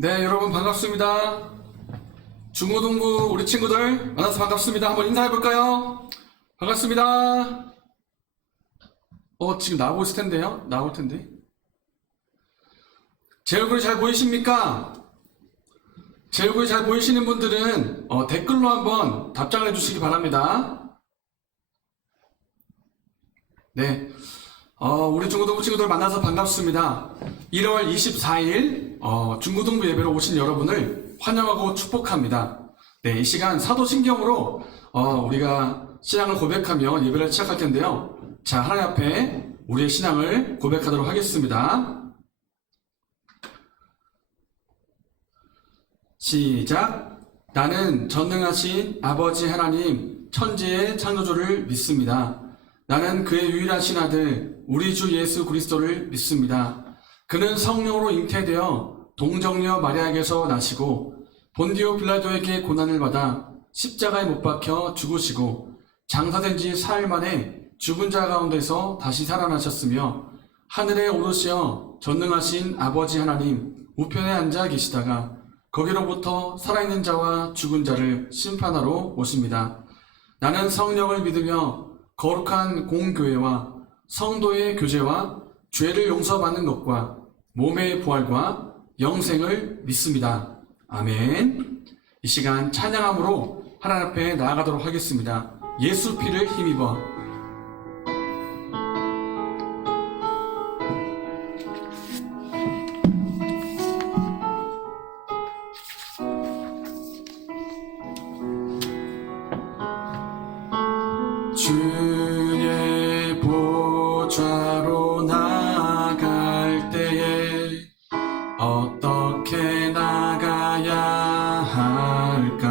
네, 여러분 반갑습니다. 중고등부 우리 친구들 만나서 반갑습니다. 한번 인사해볼까요? 반갑습니다. 지금 나오고 있을 텐데요. 나올 텐데. 제 얼굴이 잘 보이십니까? 제 얼굴이 잘 보이시는 분들은 댓글로 한번 답장을 해주시기 바랍니다. 네. 우리 중고등부 친구들 만나서 반갑습니다. 1월 24일 중고등부 예배로 오신 여러분을 환영하고 축복합니다. 네, 이 시간 사도신경으로 우리가 신앙을 고백하며 예배를 시작할 텐데요. 자, 하나님 앞에 우리의 신앙을 고백하도록 하겠습니다. 시작. 나는 전능하신 아버지 하나님 천지의 창조주를 믿습니다. 나는 그의 유일하신 아들 우리 주 예수 그리스도를 믿습니다. 그는 성령으로 잉태되어 동정녀 마리아에게서 나시고 본디오 빌라도에게 고난을 받아 십자가에 못 박혀 죽으시고 장사된 지 사흘 만에 죽은 자 가운데서 다시 살아나셨으며 하늘에 오르시어 전능하신 아버지 하나님 우편에 앉아 계시다가 거기로부터 살아있는 자와 죽은 자를 심판하러 오십니다. 나는 성령을 믿으며 거룩한 공교회와 성도의 교제와 죄를 용서받는 것과 몸의 부활과 영생을 믿습니다. 아멘. 이 시간 찬양함으로 하나님 앞에 나아가도록 하겠습니다. 예수 피를 힘입어. 주의 보좌로 나갈 때에 어떻게 나가야 할까?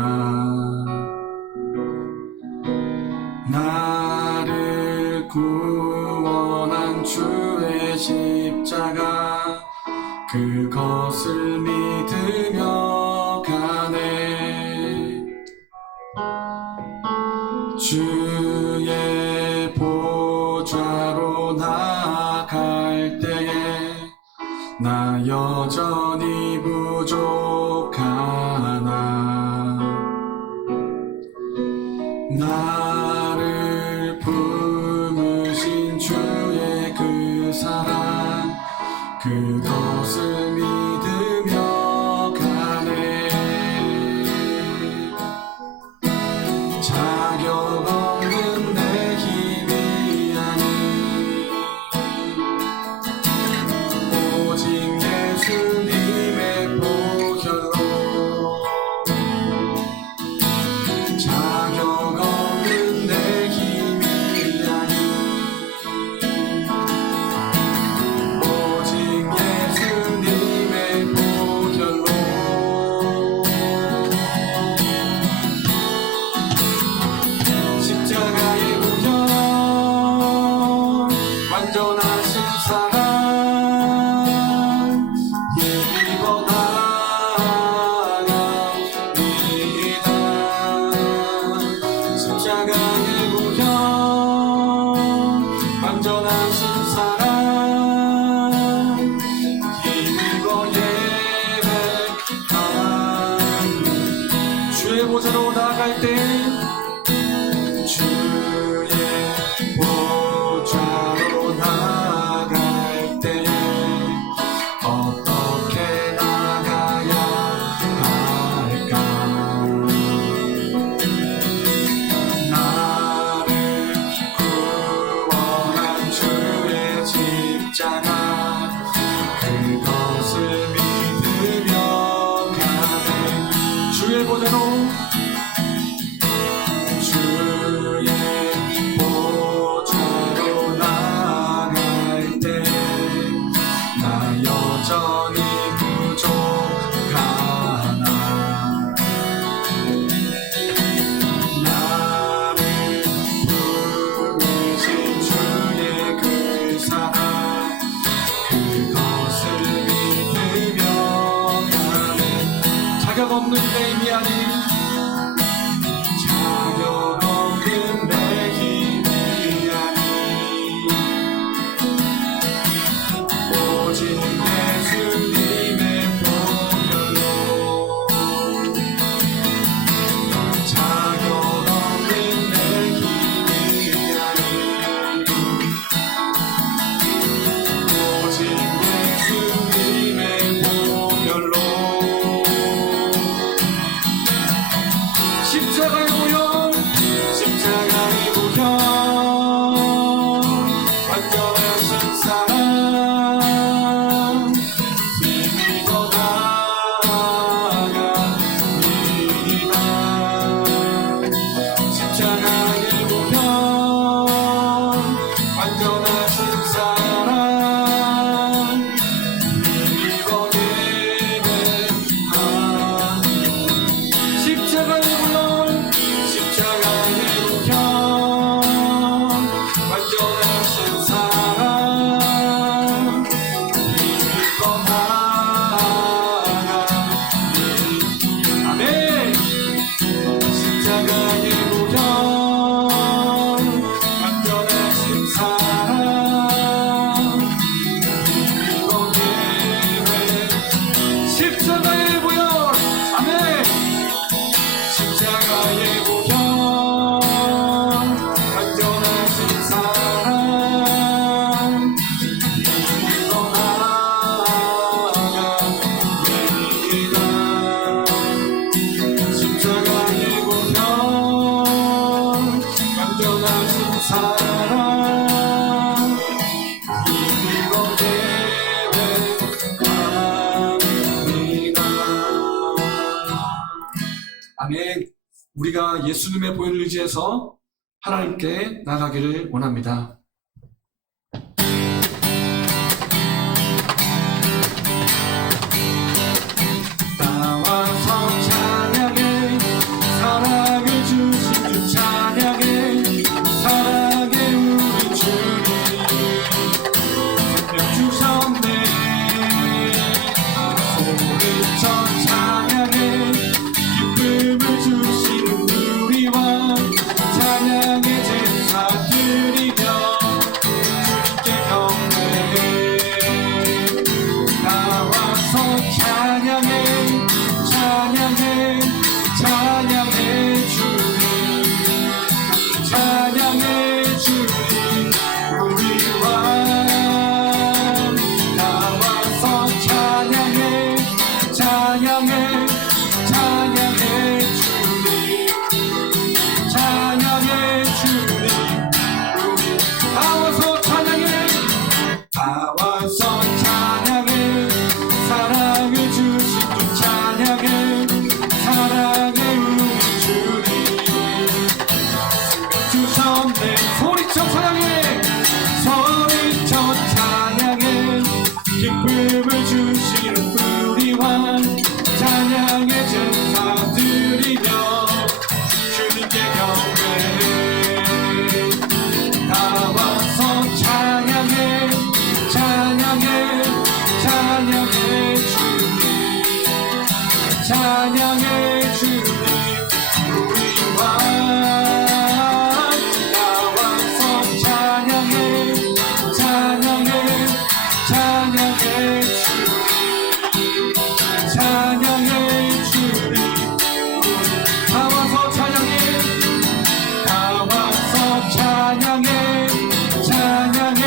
나를 구원한 주의 십자가 그것을 믿으며 가네. 주의 보좌로 나갈 때에 나 여전히 부족하나. 나를 품으신 주의 그 사랑 그것을 믿으며 가네. 자격 없는 내 힘이 아니 오직 예수님의 보혈로. 자격 없는 내 힘이 아니 오직 예수님의 보혈로. 십자가의 구현 완전하신 사랑 힘입어 나갑니다. 십자가의 구현 완전하신 사랑 힘입어 예배합니다. 주의 보좌로 나갈 때 주의 보좌로 나갈 때 어떻게 나가야 할까? 나를 구원한 주의 십자가 그것을 믿으며 가네. 주의 보좌로 주의 보좌로 나갈 때 나 여전히 부족하나. 나를 부르신 주의 그 사랑 그것을 믿으며 가네. 자격 없는 내 힘이 아닌 자격 없는 내 힘이 아니 오직 예수님의 보혈로. 완전하신 사랑 힘입어 나아갑니다. 십자가의 보혈 완전하신 사랑 힘입어 예배합니다. 십자가의 보혈 십자가의 보혈 완전하신 사랑 힘입어 나아갑니다. 아멘. 십자가의 보혈 완전하신 사랑 힘입어 예배. 십자가의 보혈 아멘. 십자가의 보혈 완전하신 사랑 힘입어 나아갑니다. 십자가의 보혈 완전하신 사랑 힘입어 예배합니다. 아멘. 우리가 예수님의 보혈을 의지해서 하나님께 나가기를 원합니다. 나와서 찬양해 사랑을 주신 주 찬양해 사랑의 우리 주님 생명 주셨네. 소리쳐 찬양해 기쁨을 주시는 우리와 찬양의 제사 드리며 주님께 경배해. 나와서 찬양해 찬양해 찬양해 주님 찬양해 주님 우리 왕. 나와서 찬양해 찬양해 찬양해 주님 찬양해 주님 우리. 나와서 찬양해 나와서 찬양해 사랑을 주신 주 찬양해 사랑의 우리 주님 주셨네. 소리쳐 찬양해 소리쳐 찬양해 기쁨을 주시는 우리 왕 찬양의 제사 드리며 주님께 경배해. 나와서 찬양해 찬양해 찬양해 주님 찬양해 주님 우리 왕. 나와서 찬양해 찬양해 찬양해 주님 찬양해 주님 우리. 나와서 찬양해 나와서 찬양해 찬양해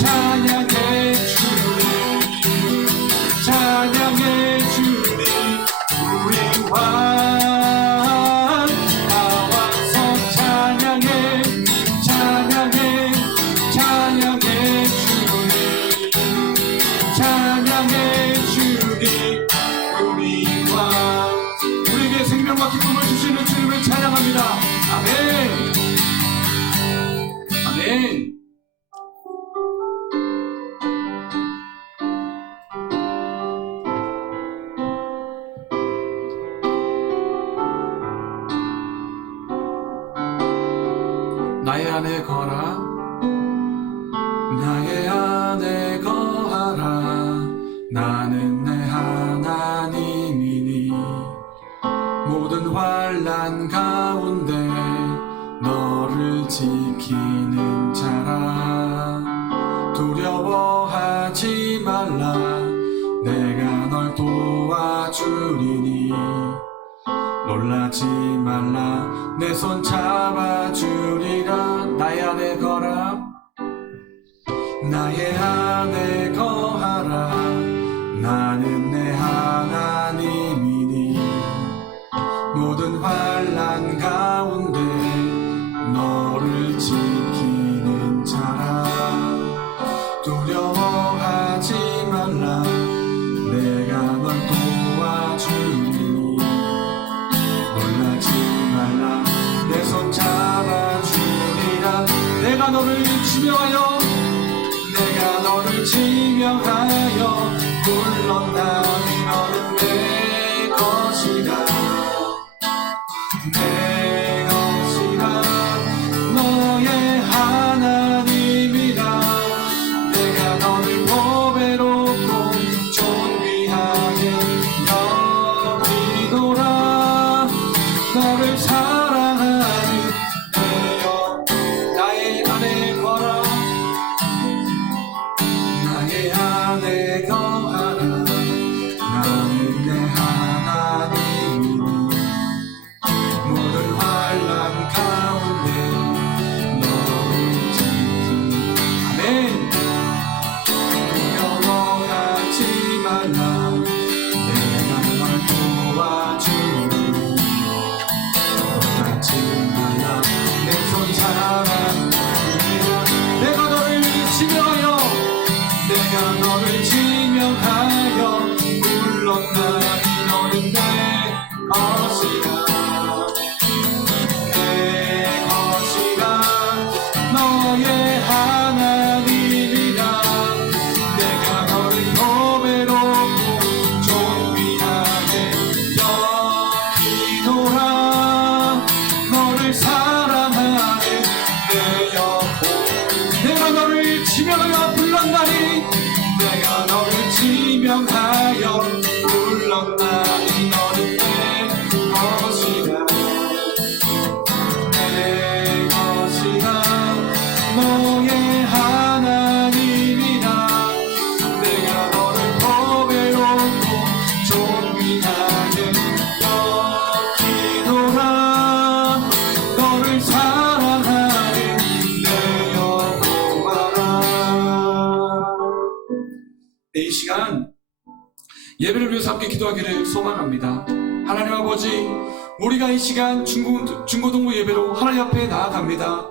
찬양해 주님 찬양해 주님 우리 왕. 나와서 찬양해 찬양해 찬양해 주님 찬양해 주님 우리 왕. 우리에게 생명과 기쁨을 주시는 주님을 찬양합니다. 아멘 아멘. 나의 안에 거하라 나의 안에 거하라 나는 내 하나님이니 모든 환난 가운데 너를 지키는 자라. 두려워하지 말라 내가 널 도와주리니 놀라지 말라 내 손 잡아주리라. 나의 안에 거라 나의 안에 거하라 나는 내 하나님이니 모든 환난 가운데 너를 지키는 자라. 두려워하지 말라. 내가 널 도와주리니 놀라지 말라. 내 손 잡아주리라. 내가 너를 지명하여 물러나니 너는 내 것이라. 내 것이라. 너의 하나님이라. 내가 너를 보배롭고 존귀하게 여기노라. 너를 사랑하는 내여 나의 안에 거라. 나의 안에 거하라. 나는 내 하나님이니 모든 환난 가운데 너를 지키. 아멘. 두려워하지 말라. 내가 널 도와주리. 놀라지 말라. 내 손 잡아주리라. 내가 너를 지명하여 물러나니 너는 내 것이라. 내 것이라. 너의 하나님이라. 내가 너를 보배롭고 존귀하게 여기노라. 너를 사랑하는 내 영혼. 내가 너를 지명하여 불렀나니 내가 너를 지명하여 불렀나니 너는 내 것이라. 내 것이라. 너의 하나님이라. 내가 너를 보배롭고 존귀하게 여기노라. 너를 사랑하는 내 여호와라. 이 시간 예배를 위해서 함께 기도하기를 소망합니다. 하나님 아버지, 우리가 이 시간 중고등부 예배로 하나님 앞에 나아갑니다.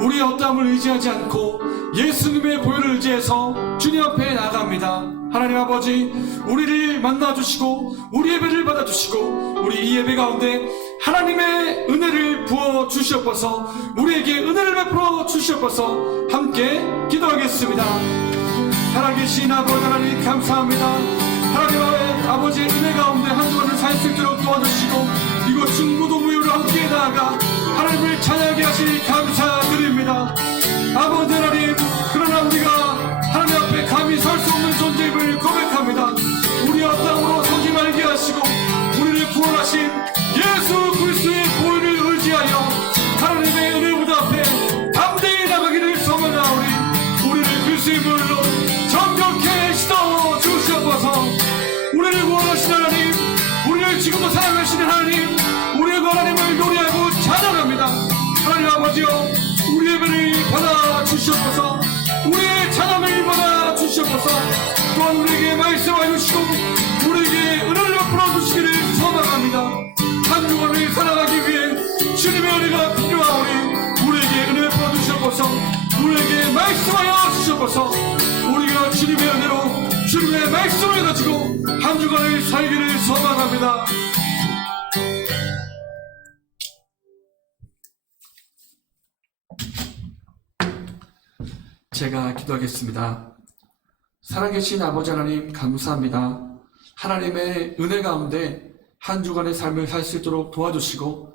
우리의 어떠함을 의지하지 않고 예수님의 보혈을 의지해서 주님 앞에 나아갑니다. 하나님 아버지, 우리를 만나주시고 우리 예배를 받아주시고 우리 이 예배 가운데 하나님의 은혜를 부어주시옵소서. 우리에게 은혜를 베풀어 주시옵소서. 함께 기도하겠습니다. 살아계신 아버지 하나님 감사합니다. 하나님 아버지의 은혜 가운데 한 주간을 살 수 있도록 도와주시고 이곳 중고등부로 함께 나아가 하나님을 찬양하게 하시니 감사드립니다. 아버지 하나님, 그러나 우리가 하나님 앞에 감히 설 수 없는 존재임을 고백합니다. 우리 어떠함으로 서지 말게 하시고 우리를 구원하신 예수 그리스도의 보혈을 의지하여 하나님의 은혜 무대 앞에 담대히 나가기를 소망하오니 우리를 그리스도의 보혈로 정결케 씻어 주시옵소서. 우리를 구원하신 하나님, 우리를 지금도 사랑하시는 하나님, 우리의 하나님을 노래하고 찬양합니다. 하나님 아버지여, 우리 예배를 받아 주시옵소서. 우리의 찬양을 받아 주시옵소서. 또한 우리에게 말씀하여 주시고 우리에게 은혜를 베풀어 주시기를 소망합니다. 한 주간을 살아가기 위해 주님의 은혜가 필요하오니 우리에게 은혜 베풀어 주시옵소서. 우리에게 말씀하여 주시옵소서. 우리가 주님의 은혜로 주님의 말씀을 가지고 한 주간을 살기를 소망합니다. 제가 기도하겠습니다. 살아계신 아버지 하나님 감사합니다. 하나님의 은혜 가운데 한 주간의 삶을 살 수 있도록 도와주시고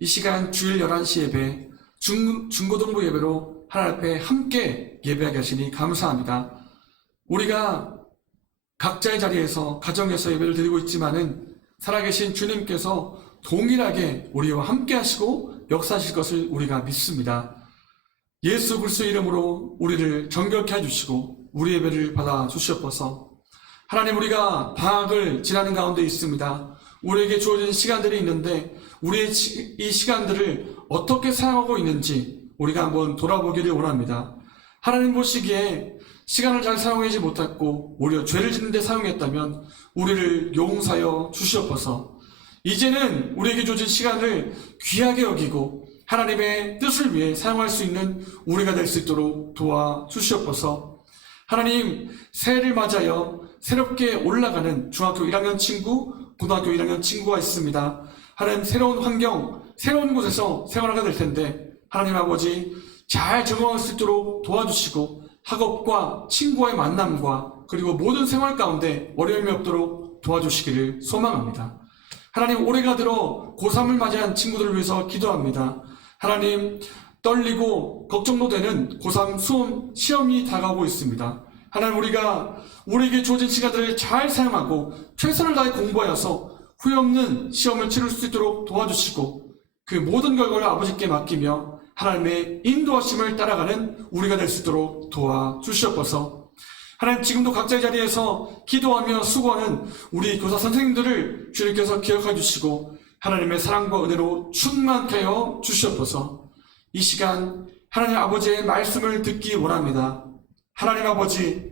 이 시간 주일 11시 예배 중고등부 예배로 하나님 앞에 함께 예배하게 하시니 감사합니다. 우리가 각자의 자리에서 가정에서 예배를 드리고 있지만은 살아계신 주님께서 동일하게 우리와 함께 하시고 역사하실 것을 우리가 믿습니다. 예수 그리스도의 이름으로 우리를 정결케 해주시고 우리 예배를 받아 주시옵소서. 하나님, 우리가 방학을 지나는 가운데 있습니다. 우리에게 주어진 시간들이 있는데 우리의 이 시간들을 어떻게 사용하고 있는지 우리가 한번 돌아보기를 원합니다. 하나님 보시기에 시간을 잘 사용하지 못했고 오히려 죄를 짓는 데 사용했다면 우리를 용서하여 주시옵소서. 이제는 우리에게 주어진 시간을 귀하게 여기고 하나님의 뜻을 위해 사용할 수 있는 우리가 될 수 있도록 도와주시옵소서. 하나님, 새해를 맞아요. 새롭게 올라가는 중학교 1학년 친구, 고등학교 1학년 친구가 있습니다. 하나님, 새로운 환경, 새로운 곳에서 생활하게 될 텐데 하나님 아버지 잘 적응할 수 있도록 도와주시고 학업과 친구와의 만남과 그리고 모든 생활 가운데 어려움이 없도록 도와주시기를 소망합니다. 하나님, 올해가 들어 고3을 맞이한 친구들을 위해서 기도합니다. 하나님, 떨리고 걱정도 되는 고3 수험 시험이 다가오고 있습니다. 하나님, 우리가 우리에게 주어진 시간들을 잘 사용하고 최선을 다해 공부하여서 후회 없는 시험을 치를 수 있도록 도와주시고 그 모든 결과를 아버지께 맡기며 하나님의 인도하심을 따라가는 우리가 될 수 있도록 도와주시옵소서. 하나님, 지금도 각자의 자리에서 기도하며 수고하는 우리 교사 선생님들을 주님께서 기억해 주시고 하나님의 사랑과 은혜로 충만케 하여 주시옵소서. 이 시간 하나님 아버지의 말씀을 듣기 원합니다. 하나님 아버지,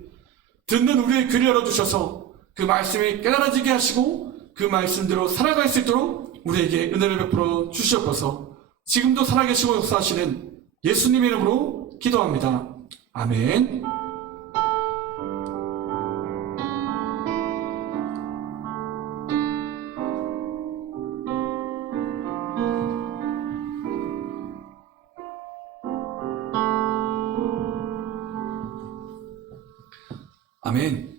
듣는 우리의 귀를 열어주셔서 그 말씀이 깨달아지게 하시고 그 말씀대로 살아갈 수 있도록 우리에게 은혜를 베풀어 주시옵소서. 지금도 살아계시고 역사하시는 예수님의 이름으로 기도합니다. 아멘. 아멘.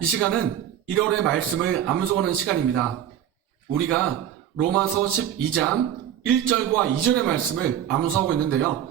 이 시간은 1월의 말씀을 암송하는 시간입니다. 우리가 로마서 12장 1절과 2절의 말씀을 암송하고 있는데요.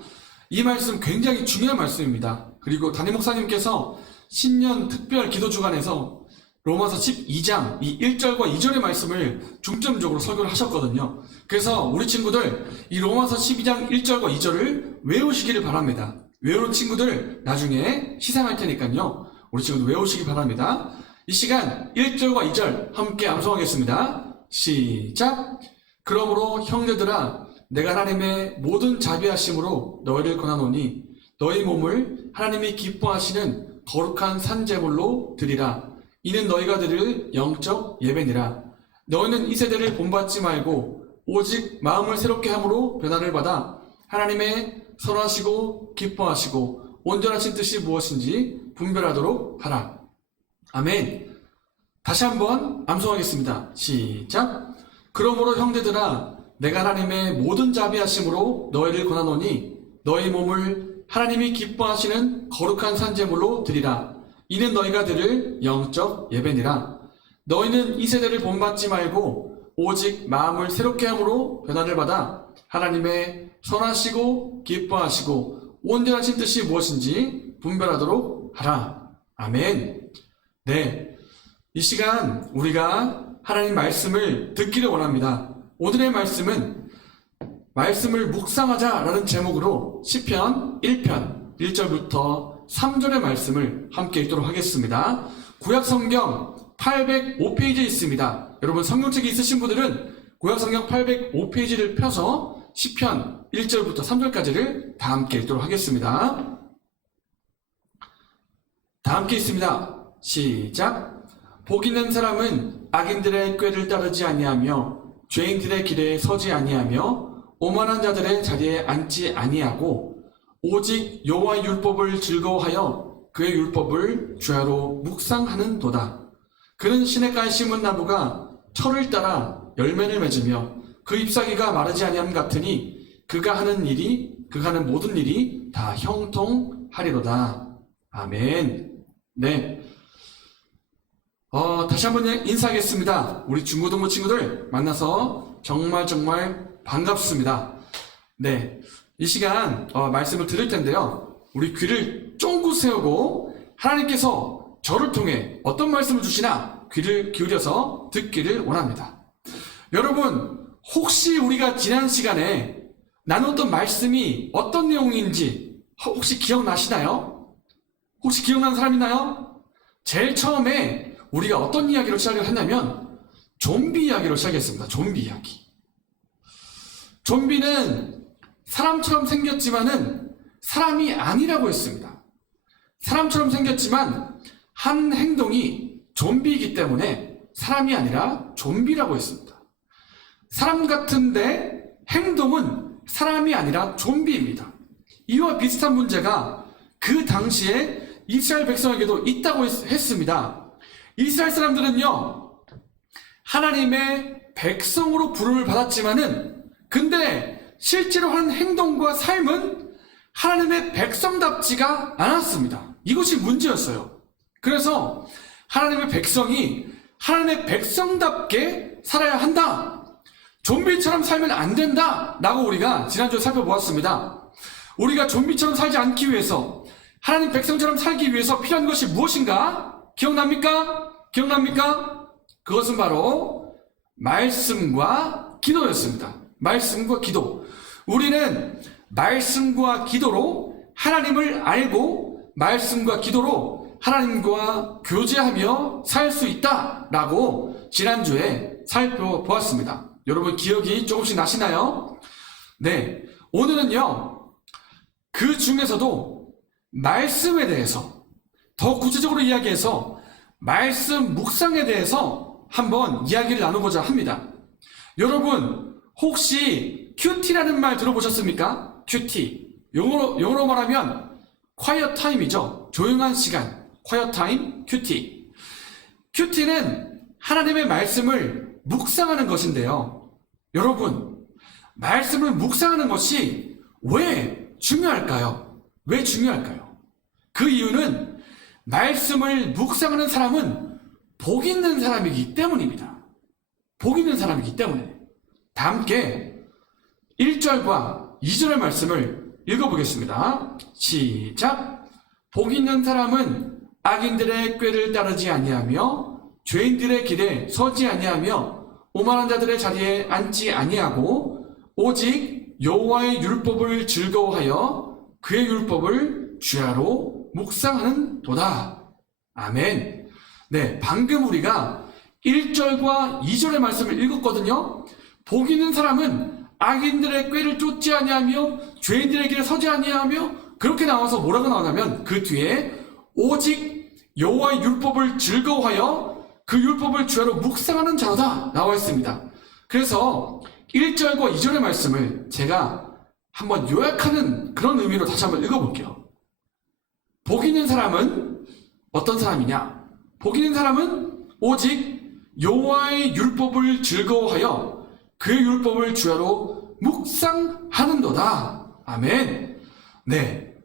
이 말씀 굉장히 중요한 말씀입니다. 그리고 담임 목사님께서 신년 특별 기도 주간에서 로마서 12장 이 1절과 2절의 말씀을 중점적으로 설교를 하셨거든요. 그래서 우리 친구들 이 로마서 12장 1절과 2절을 외우시기를 바랍니다. 외우는 친구들 나중에 시상할 테니까요. 우리 친구들 외우시기 바랍니다. 이 시간 1절과 2절 함께 암송하겠습니다. 시작! 그러므로 형제들아, 내가 하나님의 모든 자비하심으로 너희를 권하노니 너희 몸을 하나님이 기뻐하시는 거룩한 산제물로 드리라. 이는 너희가 드릴 영적 예배니라. 너희는 이 세대를 본받지 말고 오직 마음을 새롭게 함으로 변화를 받아 하나님의 선하시고 기뻐하시고 온전하신 뜻이 무엇인지 분별하도록 하라. 아멘. 다시 한번 암송하겠습니다. 시작! 그러므로 형제들아, 내가 하나님의 모든 자비하심으로 너희를 권하노니 너희 몸을 하나님이 기뻐하시는 거룩한 산제물로 드리라. 이는 너희가 드릴 영적 예배니라. 너희는 이 세대를 본받지 말고 오직 마음을 새롭게 함으로 변화를 받아 하나님의 선하시고 기뻐하시고 온전하신 뜻이 무엇인지 분별하도록 하라. 아멘. 네, 이 시간 우리가 하나님 말씀을 듣기를 원합니다. 오늘의 말씀은 말씀을 묵상하자라는 제목으로 시편 1편 1절부터 3절의 말씀을 함께 읽도록 하겠습니다. 구약성경 805페이지에 있습니다. 여러분 성경책이 있으신 분들은 구약성경 805페이지를 펴서 시편 1절부터 3절까지를 다 함께 읽도록 하겠습니다. 다 함께 있습니다. 시작! 복 있는 사람은 악인들의 꾀를 따르지 아니하며 죄인들의 길에 서지 아니하며 오만한 자들의 자리에 앉지 아니하고 오직 여호와의 율법을 즐거워하여 그의 율법을 주야로 묵상하는도다. 그는 시냇가에 심은 나무가 철을 따라 열매를 맺으며 그 잎사귀가 마르지 아니함 같으니 그가 하는 모든 일이 다 형통하리로다. 아멘. 네. 다시 한번 인사하겠습니다. 우리 중고등부 친구들 만나서 정말 반갑습니다. 네. 이 시간 말씀을 들을 텐데요. 우리 귀를 쫑긋 세우고 하나님께서 저를 통해 어떤 말씀을 주시나 귀를 기울여서 듣기를 원합니다. 여러분, 혹시 우리가 지난 시간에 나눴던 말씀이 어떤 내용인지 혹시 기억나시나요? 혹시 기억나는 사람 있나요? 제일 처음에 우리가 어떤 이야기로 시작을 했냐면 좀비 이야기로 시작했습니다. 좀비 이야기. 좀비는 사람처럼 생겼지만은 사람이 아니라고 했습니다. 사람처럼 생겼지만 한 행동이 좀비이기 때문에 사람이 아니라 좀비라고 했습니다. 사람 같은데 행동은 사람이 아니라 좀비입니다. 이와 비슷한 문제가 그 당시에 이스라엘 백성에게도 있다고 했습니다. 이스라엘 사람들은요, 하나님의 백성으로 부름을 받았지만은, 근데 실제로 하는 행동과 삶은 하나님의 백성답지가 않았습니다. 이것이 문제였어요. 그래서 하나님의 백성이 하나님의 백성답게 살아야 한다, 좀비처럼 살면 안 된다 라고 우리가 지난주에 살펴보았습니다. 우리가 좀비처럼 살지 않기 위해서, 하나님 백성처럼 살기 위해서 필요한 것이 무엇인가? 기억납니까? 그것은 바로 말씀과 기도였습니다. 말씀과 기도. 우리는 말씀과 기도로 하나님을 알고 말씀과 기도로 하나님과 교제하며 살 수 있다라고 지난주에 살펴보았습니다. 여러분 기억이 조금씩 나시나요? 네, 오늘은요, 그 중에서도 말씀에 대해서 더 구체적으로 이야기해서 말씀 묵상에 대해서 한번 이야기를 나누고자 합니다. 여러분 혹시 큐티라는 말 들어보셨습니까? 큐티. 영어로 말하면 quiet time이죠. 조용한 시간. quiet time, 큐티. 큐티는 하나님의 말씀을 묵상하는 것인데요. 여러분, 말씀을 묵상하는 것이 왜 중요할까요? 왜 중요할까요? 그 이유는 말씀을 묵상하는 사람은 복 있는 사람이기 때문입니다. 복 있는 사람이기 때문에. 다 함께 1절과 2절의 말씀을 읽어보겠습니다. 시작! 복 있는 사람은 악인들의 꾀를 따르지 아니하며 죄인들의 길에 서지 아니하며 오만한 자들의 자리에 앉지 아니하고 오직 여호와의 율법을 즐거워하여 그의 율법을 주야로 묵상하는 도다. 아멘. 네, 방금 우리가 1절과 2절의 말씀을 읽었거든요. 복 있는 사람은 악인들의 꾀를 쫓지 아니하며 죄인들의 길에 서지 아니하며, 그렇게 나와서 뭐라고 나오냐면 그 뒤에 오직 여호와의 율법을 즐거워하여 그 율법을 주야로 묵상하는 자로다 나와 있습니다. 그래서 1절과 2절의 말씀을 제가 한번 요약하는 그런 의미로 다시 한번 읽어볼게요. 복 있는 사람은 어떤 사람이냐? 복 있는 사람은 오직 여호와의 율법을 즐거워하여 그의 율법을 주야로 묵상하는도다. 아멘. 네,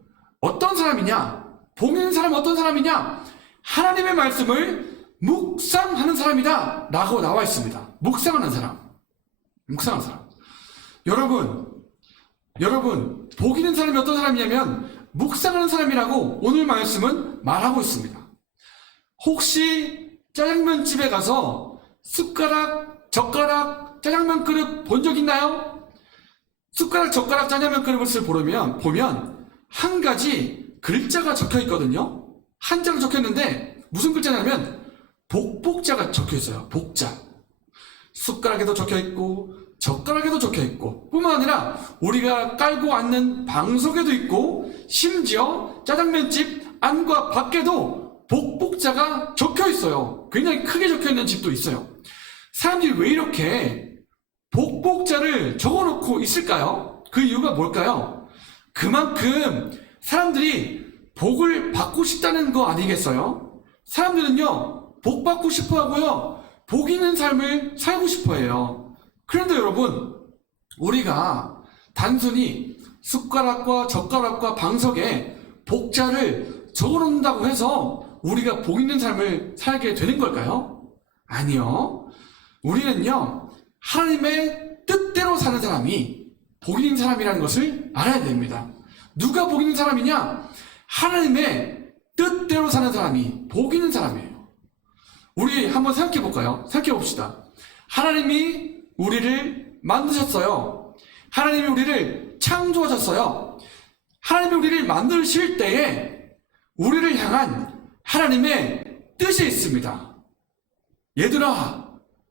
어떤 사람이냐? 복 있는 사람은 어떤 사람이냐? 하나님의 말씀을 묵상하는 사람이다 라고 나와 있습니다. 묵상하는 사람. 여러분, 복 있는 사람이 어떤 사람이냐면 묵상하는 사람이라고 오늘 말씀은 말하고 있습니다. 혹시 짜장면집에 가서 숟가락, 젓가락, 짜장면 그릇 본 적 있나요? 숟가락, 젓가락, 짜장면 그릇을 보면 한 가지 글자가 적혀 있거든요. 한자로 적혀 있는데 무슨 글자냐면 복복자가 적혀 있어요. 복자. 숟가락에도 적혀 있고 젓가락에도 적혀 있고 뿐만 아니라 우리가 깔고 앉는 방석에도 있고 심지어 짜장면집 안과 밖에도 복복자가 적혀 있어요. 굉장히 크게 적혀 있는 집도 있어요. 사람들이 왜 이렇게 복복자를 적어놓고 있을까요? 그 이유가 뭘까요? 그만큼 사람들이 복을 받고 싶다는 거 아니겠어요? 사람들은요, 복 받고 싶어 하고요, 복 있는 삶을 살고 싶어 해요. 그런데 여러분, 우리가 단순히 숟가락과 젓가락과 방석에 복자를 적어놓는다고 해서 우리가 복 있는 삶을 살게 되는 걸까요? 아니요. 우리는요, 하나님의 뜻대로 사는 사람이 복 있는 사람이라는 것을 알아야 됩니다. 누가 복 있는 사람이냐? 하나님의 뜻대로 사는 사람이 복 있는 사람이에요. 우리 한번 생각해 볼까요? 생각해 봅시다. 하나님이 우리를 만드셨어요. 하나님이 우리를 창조하셨어요. 하나님이 우리를 만드실 때에 우리를 향한 하나님의 뜻이 있습니다. 얘들아,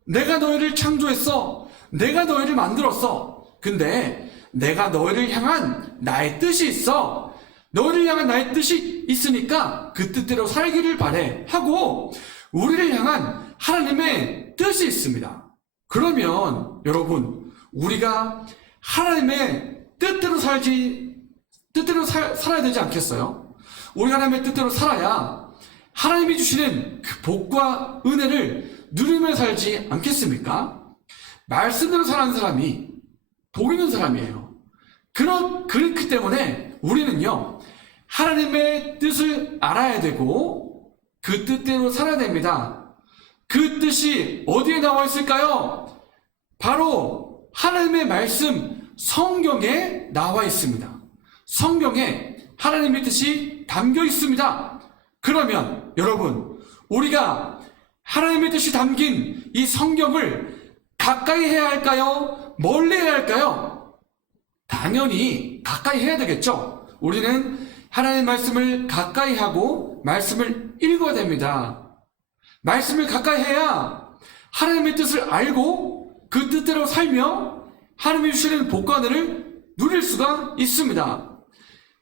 내가 너희를 창조했어. 내가 너희를 만들었어. 근데 내가 너희를 향한 나의 뜻이 있어. 너희를 향한 나의 뜻이 있으니까 그 뜻대로 살기를 바래 하고 우리를 향한 하나님의 뜻이 있습니다. 그러면 여러분, 우리가 하나님의 뜻대로 살아야 되지 않겠어요? 우리가 하나님의 뜻대로 살아야 하나님이 주시는 그 복과 은혜를 누리며 살지 않겠습니까? 말씀대로 살아가는 사람이 복 있는 사람이에요. 그렇기 때문에 우리는요, 하나님의 뜻을 알아야 되고 그 뜻대로 살아야 됩니다. 그 뜻이 어디에 나와 있을까요? 바로 하나님의 말씀 성경에 나와 있습니다. 성경에 하나님의 뜻이 담겨 있습니다. 그러면 여러분, 우리가 하나님의 뜻이 담긴 이 성경을 가까이 해야 할까요? 멀리 해야 할까요? 당연히 가까이 해야 되겠죠. 우리는 하나님의 말씀을 가까이 하고 말씀을 읽어야 됩니다. 말씀을 가까이 해야 하나님의 뜻을 알고 그 뜻대로 살며 하나님이 주시는 복과 은혜를 누릴 수가 있습니다.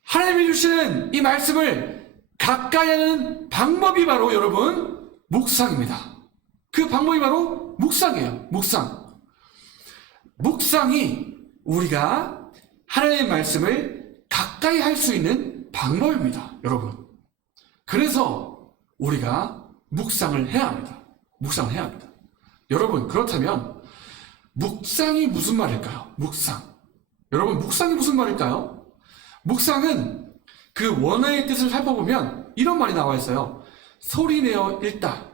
하나님이 주시는 이 말씀을 가까이 하는 방법이 바로 여러분 묵상입니다. 그 방법이 바로 묵상이에요. 묵상이 우리가 하나님의 말씀을 가까이 할 수 있는 방법입니다. 여러분. 그래서 우리가 묵상을 해야 합니다. 여러분, 그렇다면 묵상이 무슨 말일까요? 여러분, 묵상이 무슨 말일까요? 묵상은 그 원어의 뜻을 살펴보면 이런 말이 나와 있어요. 소리내어 읽다.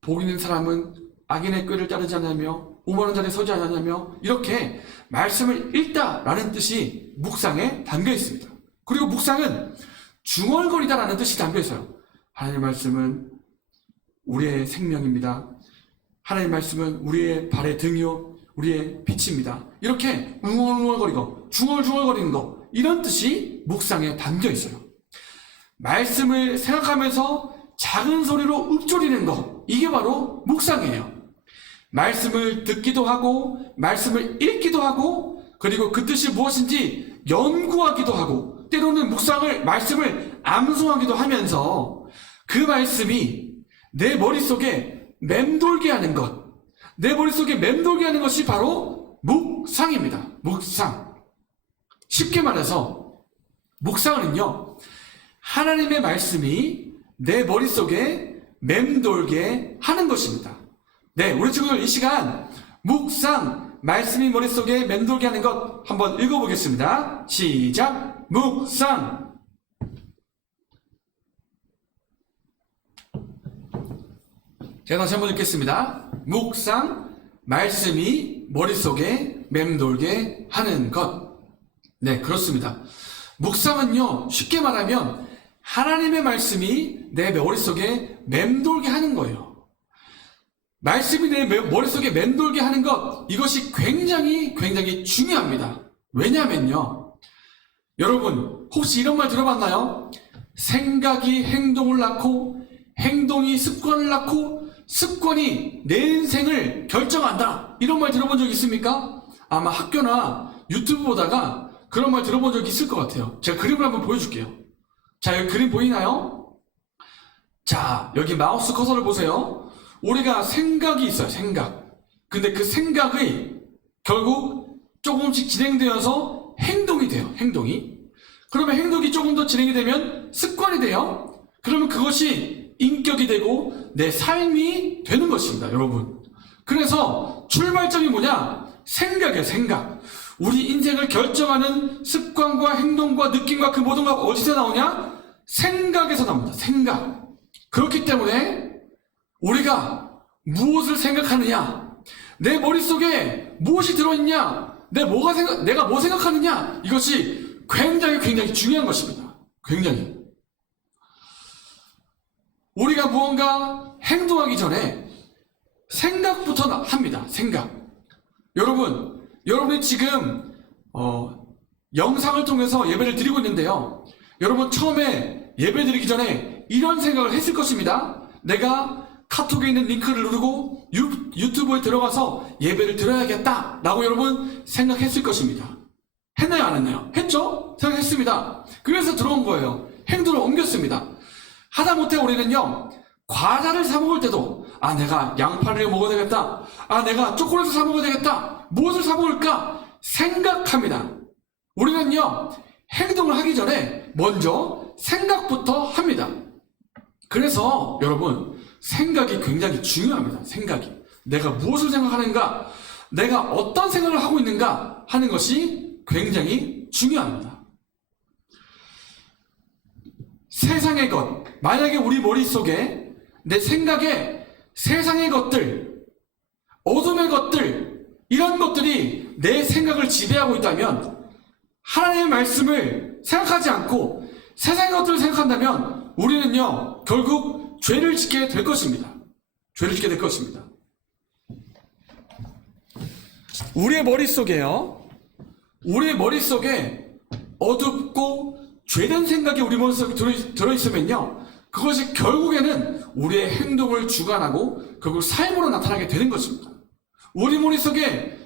복 있는 사람은 악인의 꾀를 따르지 않으며 오만한 자리에 서지 않으며, 이렇게 말씀을 읽다라는 뜻이 묵상에 담겨 있습니다. 그리고 묵상은 중얼거리다라는 뜻이 담겨 있어요. 하나님의 말씀은 우리의 생명입니다. 하나님의 말씀은 우리의 발의 등이요 우리의 빛입니다. 이렇게 웅얼웅얼거리고 중얼중얼거리는 거, 이런 뜻이 묵상에 담겨 있어요. 말씀을 생각하면서 작은 소리로 읊조리는 거, 이게 바로 묵상이에요. 말씀을 듣기도 하고 말씀을 읽기도 하고 그리고 그 뜻이 무엇인지 연구하기도 하고, 때로는 말씀을 암송하기도 하면서 그 말씀이 내 머릿속에 맴돌게 하는 것이 바로 묵상입니다. 묵상. 쉽게 말해서 묵상은요, 하나님의 말씀이 내 머릿속에 맴돌게 하는 것입니다. 네, 우리 친구들 이 시간 묵상, 말씀이 머릿속에 맴돌게 하는 것 한번 읽어보겠습니다. 시작! 묵상! 제가 다시 한번 읽겠습니다. 묵상, 말씀이 머릿속에 맴돌게 하는 것. 네, 그렇습니다. 묵상은요, 쉽게 말하면 하나님의 말씀이 내 머릿속에 맴돌게 하는 거예요. 말씀이 내 머릿속에 맴돌게 하는 것, 이것이 굉장히 중요합니다. 왜냐면요, 여러분 혹시 이런 말 들어봤나요? 생각이 행동을 낳고 행동이 습관을 낳고 습관이 내 인생을 결정한다, 이런 말 들어본 적 있습니까? 아마 학교나 유튜브 보다가 그런 말 들어본 적 있을 것 같아요. 제가 그림을 한번 보여줄게요. 자, 여기 그림 보이나요? 자, 여기 마우스 커서를 보세요. 우리가 생각이 있어요. 근데 그 생각이 결국 조금씩 진행되어서 행동이 돼요. 그러면 행동이 조금 더 진행이 되면 습관이 돼요. 그러면 그것이 인격이 되고 내 삶이 되는 것입니다. 여러분, 그래서 출발점이 뭐냐? 생각이에요. 우리 인생을 결정하는 습관과 행동과 느낌과 그 모든 것 어디서 나오냐? 생각에서 나옵니다. 그렇기 때문에 우리가 무엇을 생각하느냐, 내 머릿속에 무엇이 들어있냐, 내가 뭐 생각하느냐, 이것이 굉장히 중요한 것입니다. 우리가 무언가 행동하기 전에 생각부터 합니다. 여러분이 지금 영상을 통해서 예배를 드리고 있는데요, 여러분 처음에 예배 드리기 전에 이런 생각을 했을 것입니다. 내가 카톡에 있는 링크를 누르고 유튜브에 들어가서 예배를 드려야겠다 라고 여러분 생각했을 것입니다. 했나요, 안 했나요? 했죠? 생각했습니다. 그래서 들어온 거예요. 행동을 옮겼습니다. 하다못해 우리는요, 과자를 사 먹을 때도 내가 양파를 먹어야 되겠다, 내가 초콜릿을 사 먹어야 되겠다, 무엇을 사 먹을까 생각합니다. 우리는요, 행동을 하기 전에 먼저 생각부터 합니다. 그래서 여러분, 생각이 굉장히 중요합니다. 생각이. 내가 무엇을 생각하는가, 내가 어떤 생각을 하고 있는가 하는 것이 굉장히 중요합니다. 세상의 것, 만약에 우리 머릿속에 내 생각에 세상의 것들, 어둠의 것들, 이런 것들이 내 생각을 지배하고 있다면, 하나님의 말씀을 생각하지 않고 세상의 것들을 생각한다면 우리는요, 결국 죄를 짓게 될 것입니다. 죄를 짓게 될 것입니다. 우리의 머릿속에 어둡고 죄된 생각이 우리 머릿속에 들어있으면요, 그것이 결국에는 우리의 행동을 주관하고 결국 삶으로 나타나게 되는 것입니다. 우리 머릿속에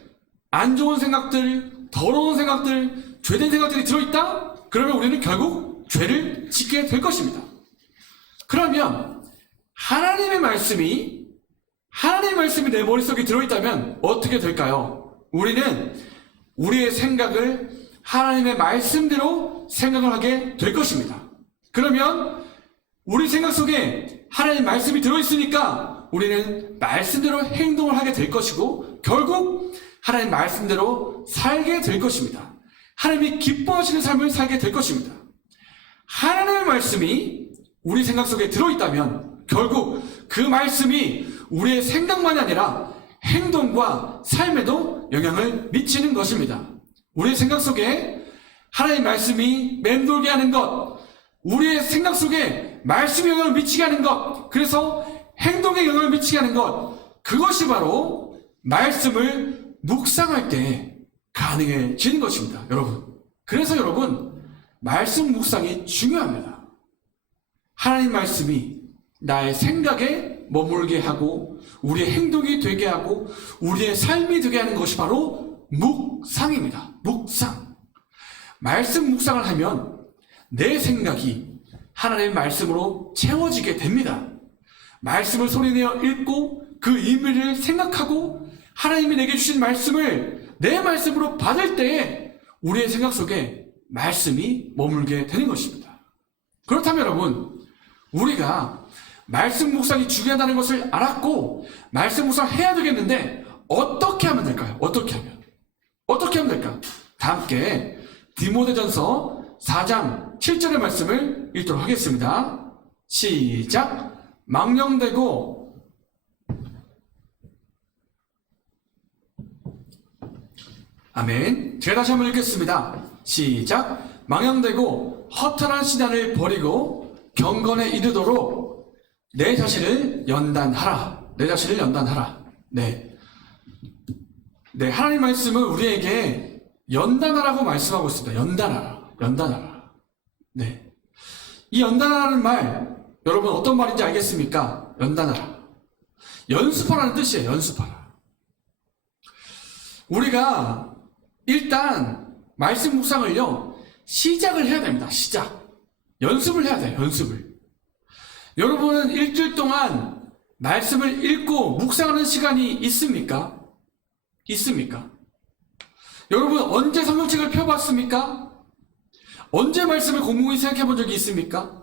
안 좋은 생각들, 더러운 생각들, 죄된 생각들이 들어있다? 그러면 우리는 결국 죄를 짓게 될 것입니다. 그러면 하나님의 말씀이 내 머릿속에 들어있다면 어떻게 될까요? 우리는 우리의 생각을 하나님의 말씀대로 생각을 하게 될 것입니다. 그러면 우리 생각 속에 하나님의 말씀이 들어있으니까 우리는 말씀대로 행동을 하게 될 것이고 결국 하나님 말씀대로 살게 될 것입니다. 하나님이 기뻐하시는 삶을 살게 될 것입니다. 하나님의 말씀이 우리 생각 속에 들어있다면 결국 그 말씀이 우리의 생각만이 아니라 행동과 삶에도 영향을 미치는 것입니다. 우리의 생각 속에 하나님의 말씀이 맴돌게 하는 것, 우리의 생각 속에 말씀이 영향을 미치게 하는 것, 그래서 행동에 영향을 미치게 하는 것, 그것이 바로 말씀을 묵상할 때 가능해지는 것입니다. 여러분, 그래서 여러분, 말씀 묵상이 중요합니다. 하나님 말씀이 나의 생각에 머물게 하고 우리의 행동이 되게 하고 우리의 삶이 되게 하는 것이 바로 묵상입니다. 묵상. 말씀 묵상을 하면 내 생각이 하나님의 말씀으로 채워지게 됩니다. 말씀을 소리내어 읽고 그 의미를 생각하고 하나님이 내게 주신 말씀을 내 말씀으로 받을 때에 우리의 생각 속에 말씀이 머물게 되는 것입니다. 그렇다면 여러분, 우리가 말씀 묵상이 중요하다는 것을 알았고 말씀 묵상해야 되겠는데 어떻게 하면 될까요? 어떻게 하면 될까? 다 함께 디모데전서 4장 7절의 말씀을 읽도록 하겠습니다. 시작. 망령되고 아멘. 제가 다시 한번 읽겠습니다. 시작. 망령되고 허탄한 신앙을 버리고 경건에 이르도록 내 자신을 연단하라. 네, 하나님 말씀은 우리에게 연단하라고 말씀하고 있습니다. 연단하라. 네. 이 연단하라는 말, 여러분 어떤 말인지 알겠습니까? 연단하라. 연습하라는 뜻이에요. 연습하라. 우리가 일단 말씀 묵상을요, 시작을 해야 됩니다. 연습을 해야 돼요. 여러분은 일주일 동안 말씀을 읽고 묵상하는 시간이 있습니까? 여러분 언제 성경책을 펴봤습니까? 언제 말씀을 곰곰이 생각해 본 적이 있습니까?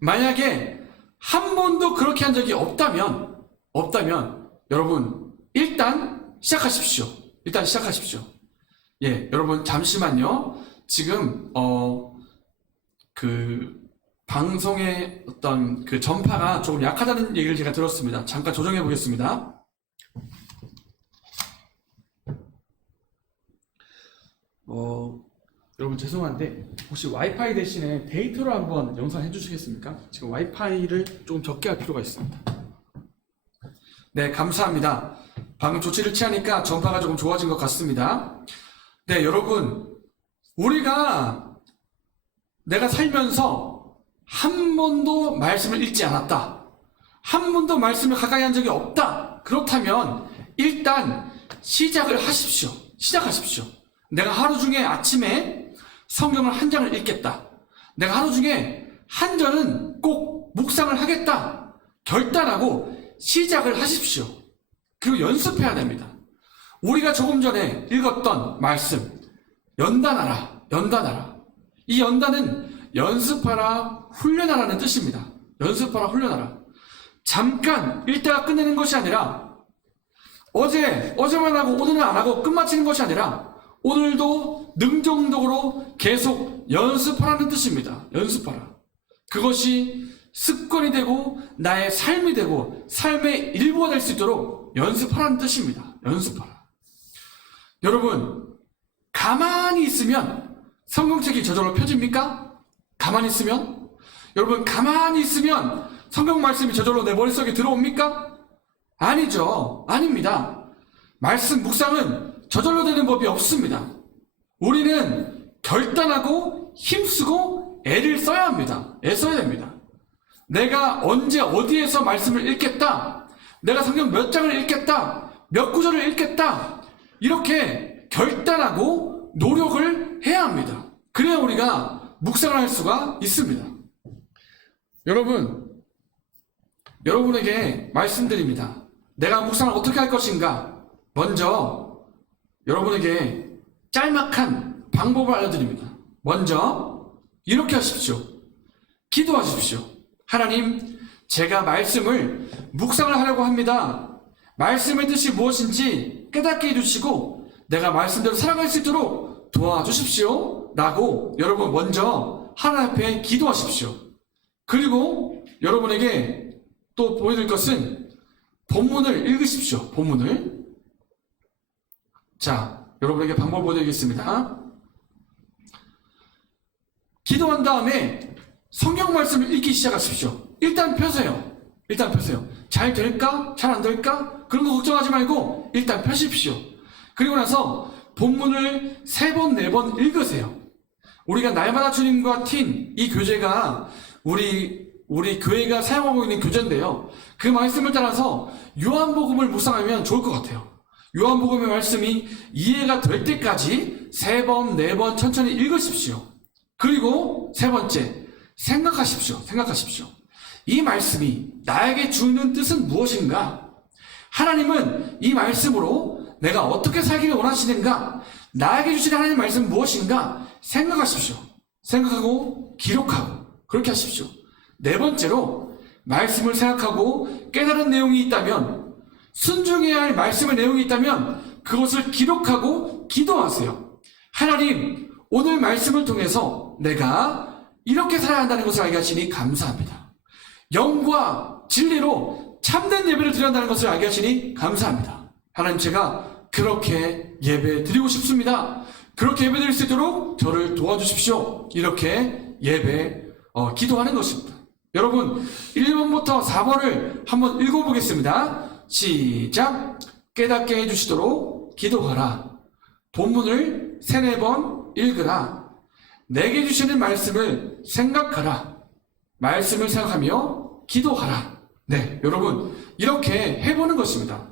만약에 한 번도 그렇게 한 적이 없다면 여러분 일단 시작하십시오. 예, 여러분 잠시만요. 지금 방송의 어떤 그 전파가 조금 약하다는 얘기를 제가 들었습니다. 잠깐 조정해 보겠습니다. 여러분 죄송한데 혹시 와이파이 대신에 데이터로 한번 영상 해주시겠습니까? 지금 와이파이를 조금 적게 할 필요가 있습니다. 네, 감사합니다. 방금 조치를 취하니까 전파가 조금 좋아진 것 같습니다. 네, 여러분, 내가 살면서 한 번도 말씀을 읽지 않았다, 한 번도 말씀을 가까이 한 적이 없다, 그렇다면 일단 시작하십시오. 내가 하루 중에 아침에 성경을 한 장을 읽겠다, 내가 하루 중에 한 절은 꼭 묵상을 하겠다 결단하고 시작을 하십시오. 그리고 연습해야 됩니다. 우리가 조금 전에 읽었던 말씀, 연단하라. 이 연단은 연습하라, 훈련하라는 뜻입니다. 연습하라, 훈련하라. 잠깐 읽다가 끝내는 것이 아니라 어제만 하고 오늘은 안 하고 끝마치는 것이 아니라 오늘도 능동적으로 계속 연습하라는 뜻입니다. 연습하라. 그것이 습관이 되고 나의 삶이 되고 삶의 일부가 될 수 있도록 연습하라는 뜻입니다. 연습하라. 여러분, 가만히 있으면 성경책이 저절로 펴집니까? 가만히 있으면? 여러분, 가만히 있으면 성경 말씀이 저절로 내 머릿속에 들어옵니까? 아니죠. 아닙니다. 말씀 묵상은 저절로 되는 법이 없습니다. 우리는 결단하고 힘쓰고 애를 써야 합니다. 애 써야 됩니다. 내가 언제 어디에서 말씀을 읽겠다, 내가 성경 몇 장을 읽겠다, 몇 구절을 읽겠다, 이렇게 결단하고 노력을 해야 합니다. 그래야 우리가 묵상을 할 수가 있습니다. 여러분에게 말씀드립니다. 내가 묵상을 어떻게 할 것인가? 먼저 여러분에게 짤막한 방법을 알려드립니다. 먼저 이렇게 하십시오. 기도하십시오. 하나님, 제가 말씀을 묵상을 하려고 합니다. 말씀의 뜻이 무엇인지 깨닫게 해주시고 내가 말씀대로 살아갈 수 있도록 도와주십시오 라고 여러분 먼저 하나님 앞에 기도하십시오. 그리고 여러분에게 또 보여드릴 것은 본문을 읽으십시오. 본문을. 자, 여러분에게 방법을 보여드리겠습니다. 기도한 다음에 성경 말씀을 읽기 시작하십시오. 일단 펴세요. 잘 될까? 잘 안 될까? 그런 거 걱정하지 말고 일단 펴십시오. 그리고 나서 본문을 3번, 4번 읽으세요. 우리가 날마다 주님과 틴, 이 교재가 우리 교회가 사용하고 있는 교재인데요. 그 말씀을 따라서 요한복음을 묵상하면 좋을 것 같아요. 요한복음의 말씀이 이해가 될 때까지 3번, 4번 천천히 읽으십시오. 그리고 3번째, 생각하십시오. 이 말씀이 나에게 주는 뜻은 무엇인가? 하나님은 이 말씀으로 내가 어떻게 살기를 원하시는가? 나에게 주시는 하나님의 말씀은 무엇인가? 생각하십시오. 생각하고 기록하고 그렇게 하십시오. 4번째로 말씀을 생각하고 깨달은 내용이 있다면, 순종해야 할 말씀의 내용이 있다면 그것을 기록하고 기도하세요. 하나님, 오늘 말씀을 통해서 내가 이렇게 살아야 한다는 것을 알게 하시니 감사합니다. 영과 진리로 참된 예배를 드려야 한다는 것을 알게 하시니 감사합니다. 하나님, 제가 그렇게 예배 드리고 싶습니다. 그렇게 예배 드릴 수 있도록 저를 도와주십시오. 이렇게 기도하는 것입니다. 여러분, 1번부터 4번을 한번 읽어보겠습니다. 시작. 깨닫게 해주시도록 기도하라. 본문을 3, 4번 읽으라. 내게 주시는 말씀을 생각하라. 말씀을 생각하며 기도하라. 네, 여러분, 이렇게 해보는 것입니다.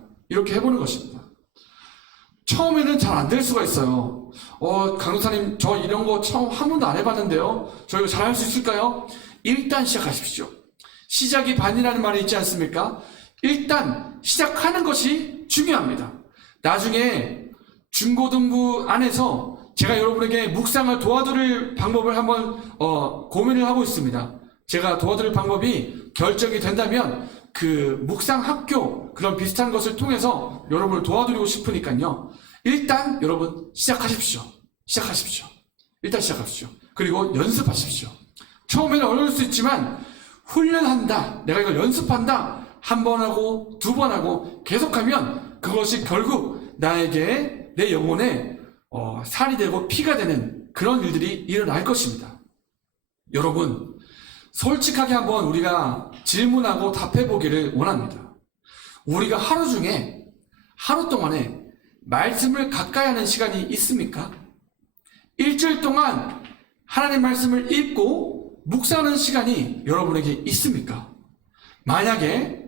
처음에는 잘 안 될 수가 있어요. 강도사님, 저 이런 거 처음 한 번도 안 해봤는데요. 저 이거 잘할 수 있을까요? 일단 시작하십시오. 시작이 반이라는 말이 있지 않습니까? 일단 시작하는 것이 중요합니다. 나중에 중고등부 안에서 제가 여러분에게 묵상을 도와드릴 방법을 한번 고민을 하고 있습니다. 제가 도와드릴 방법이 결정이 된다면 그 묵상 학교 그런 비슷한 것을 통해서 여러분을 도와드리고 싶으니까요. 일단 여러분 시작하십시오. 일단 시작하십시오. 그리고 연습하십시오. 처음에는 어려울 수 있지만 훈련한다, 내가 이걸 연습한다, 1번 하고 2번 하고 계속하면 그것이 결국 나에게, 내 영혼에 살이 되고 피가 되는 그런 일들이 일어날 것입니다. 여러분, 솔직하게 한번 우리가 질문하고 답해보기를 원합니다. 우리가 하루 동안에 말씀을 가까이 하는 시간이 있습니까? 일주일 동안 하나님 말씀을 읽고 묵상하는 시간이 여러분에게 있습니까? 만약에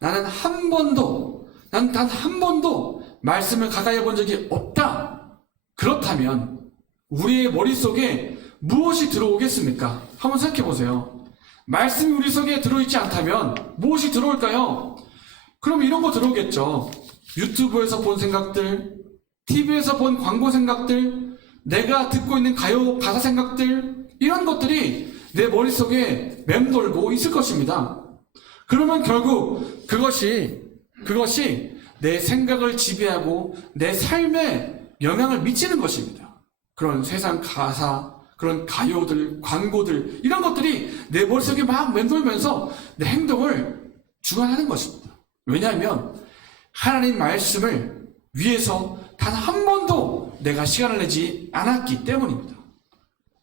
나는 단 한 번도 말씀을 가까이 해본 적이 없다. 그렇다면 우리의 머릿속에 무엇이 들어오겠습니까? 한번 생각해 보세요. 말씀이 우리 속에 들어있지 않다면 무엇이 들어올까요? 그럼 이런 거 들어오겠죠. 유튜브에서 본 생각들, TV에서 본 광고 생각들, 내가 듣고 있는 가요 가사 생각들, 이런 것들이 내 머릿속에 맴돌고 있을 것입니다. 그러면 결국 그것이 내 생각을 지배하고 내 삶에 영향을 미치는 것입니다. 그런 세상 가사, 그런 가요들, 광고들, 이런 것들이 내 머릿속에 막 맴돌면서 내 행동을 주관하는 것입니다. 왜냐하면 하나님 말씀을 위해서 단 한 번도 내가 시간을 내지 않았기 때문입니다.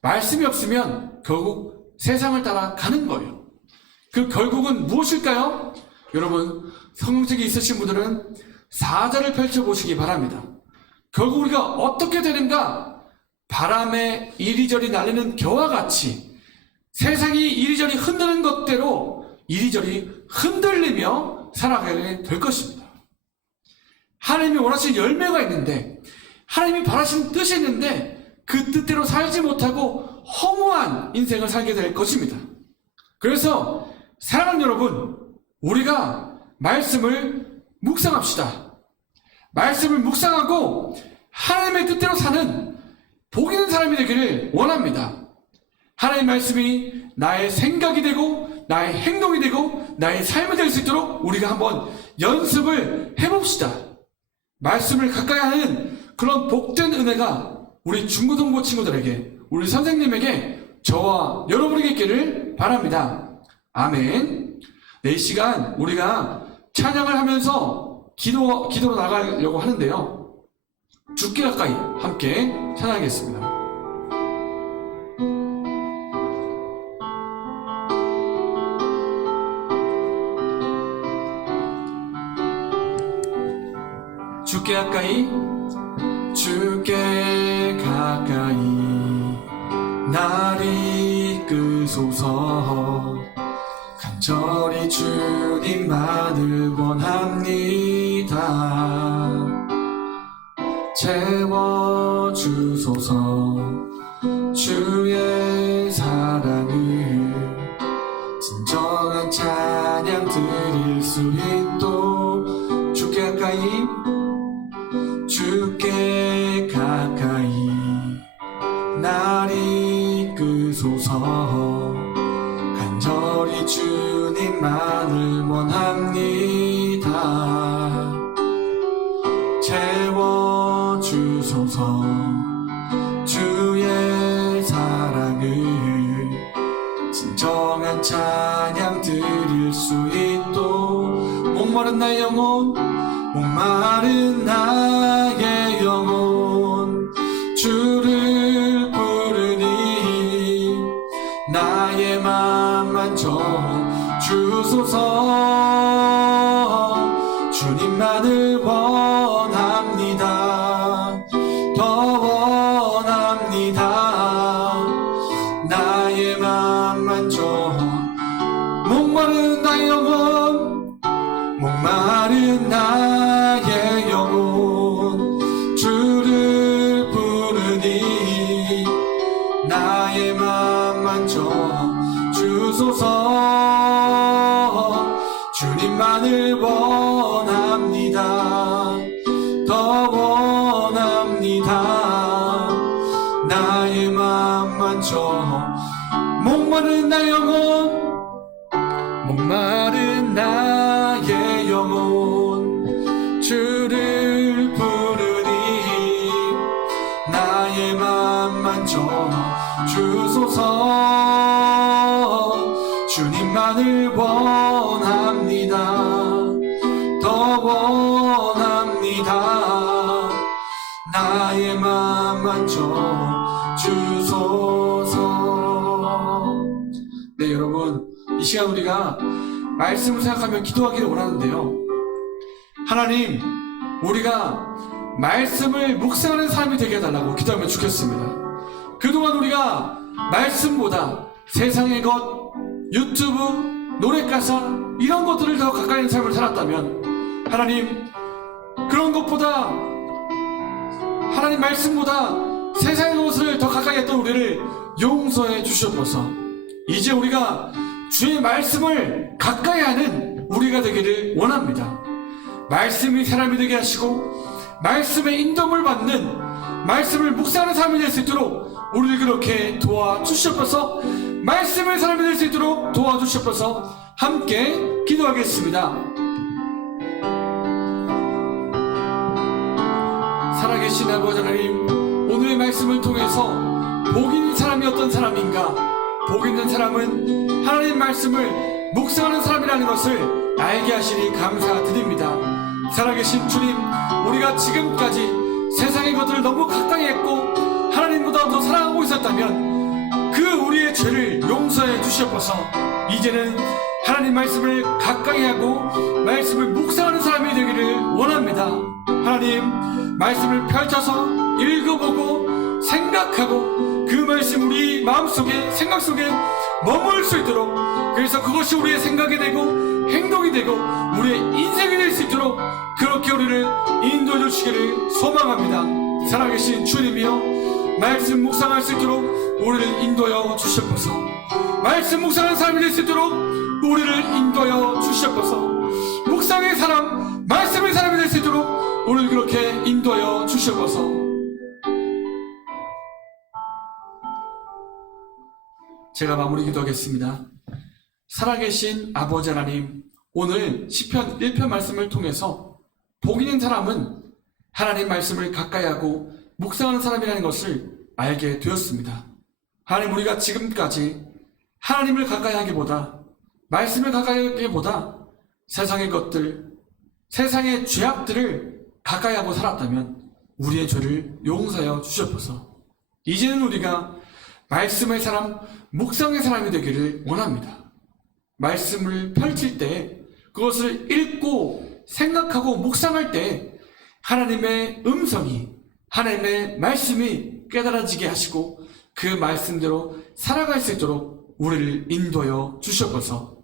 말씀이 없으면 결국 세상을 따라 가는 거예요. 그 결국은 무엇일까요? 여러분, 성경책이 있으신 분들은 4절을 펼쳐보시기 바랍니다. 결국 우리가 어떻게 되는가? 바람에 이리저리 날리는 겨와 같이 세상이 이리저리 흔드는 것대로 이리저리 흔들리며 살아가게 될 것입니다. 하나님이 원하시는 열매가 있는데, 하나님이 바라시는 뜻이 있는데 그 뜻대로 살지 못하고 허무한 인생을 살게 될 것입니다. 그래서 사랑하는 여러분, 우리가 말씀을 묵상합시다. 말씀을 묵상하고 하나님의 뜻대로 사는 복 있는 사람이 되기를 원합니다. 하나님 말씀이 나의 생각이 되고 나의 행동이 되고 나의 삶이 될 수 있도록 우리가 한번 연습을 해봅시다. 말씀을 가까이 하는 그런 복된 은혜가 우리 중고등부 친구들에게, 우리 선생님에게, 저와 여러분에게 있기를 바랍니다. 아멘. 네, 이 시간 우리가 찬양을 하면서 기도로 나가려고 하는데요. 죽기 가까이 함께 찬양하겠습니다. 죽게 가까이, 죽게 가까이 날 이끄소서. 간절히 주님만을 원합니다. 채워주소서. 주의 사랑을 진정한 찬양 드릴 수 있도록 죽게 가까이, 죽게 가까이 날 이끄소서. 간절히 주님만을 원합니다. 채워주소서. 주의 사랑을 진정한 찬양 드릴 수 있도록. 목마른 나의 영혼, 목마른 나의 영혼 주를 부르니 나의 맘 만져 주소서. 주님만을 원합니다. 더 원합니다. 나의 맘 만져. 목마른 나의 영혼, 목마른 나의 영혼 주를 부르니 나의 맘 만져 주소서. 주님만을 원합니다. 더 원합니다. 나의 맘 만져. 목마른 나의 영혼, 목마른 나의 영혼 주를 부르니 나의 맘 만져 주소서. 주님만을 원합니다. 더 원합니다. 나의 맘 만져 주소서. 네, 여러분, 이 시간 우리가 말씀을 생각하며 기도하기를 원하는데요. 하나님, 우리가 말씀을 묵상하는 삶이 되게 해달라고 기도하면 좋겠습니다. 그동안 우리가 말씀보다 세상의 것, 유튜브, 노래가사 이런 것들을 더 가까이 있는 삶을 살았다면, 하나님, 그런 것보다, 하나님 말씀보다 세상의 것을 더 가까이 했던 우리를 용서해 주시옵소서. 이제 우리가 주의 말씀을 가까이 하는 우리가 되기를 원합니다. 말씀이 사람이 되게 하시고 말씀의 인도를 받는, 말씀을 묵상하는 삶이 될 수 있도록 우리를 그렇게 도와주시옵소서. 말씀의 사람이 될 수 있도록 도와주시옵소서. 함께 기도하겠습니다. 살아계신 아버지 하나님, 오늘의 말씀을 통해서 복 있는 사람이 어떤 사람인가, 복 있는 사람은 하나님 말씀을 묵상하는 사람이라는 것을 알게 하시니 감사드립니다. 살아계신 주님, 우리가 지금까지 세상의 것들을 너무 가까이 했고 하나님보다 더 사랑하고 있었다면 그 우리의 죄를 용서해 주시옵소서. 이제는 하나님 말씀을 가까이 하고 말씀을 묵상하는 사람이 되기를 원합니다. 하나님, 말씀을 펼쳐서 읽어보고 생각하고 그 말씀 우리 마음속에, 생각 속에 머물 수 있도록, 그래서 그것이 우리의 생각이 되고 행동이 되고 우리의 인생이 될 수 있도록 그렇게 우리를 인도해 주시기를 소망합니다. 살아계신 주님이여, 말씀 묵상할 수 있도록 우리를 인도하여 주시옵소서. 말씀 묵상하는 사람이 될 수 있도록 우리를 인도하여 주시옵소서. 묵상의 사람, 말씀의 사람이 될 수 있도록 우리를 그렇게 인도하여 주시옵소서. 제가 마무리 기도하겠습니다. 살아계신 아버지 하나님, 오늘 시편 1편 말씀을 통해서 복 있는 사람은 하나님 말씀을 가까이 하고 묵상하는 사람이라는 것을 알게 되었습니다. 하나님, 우리가 지금까지 하나님을 가까이 하기보다, 말씀을 가까이 하기보다 세상의 것들, 세상의 죄악들을 가까이 하고 살았다면 우리의 죄를 용서하여 주시옵소서. 이제는 우리가 말씀의 사람, 묵상의 사람이 되기를 원합니다. 말씀을 펼칠 때, 그것을 읽고 생각하고 묵상할 때 하나님의 음성이, 하나님의 말씀이 깨달아지게 하시고 그 말씀대로 살아갈 수 있도록 우리를 인도하여 주시옵소서.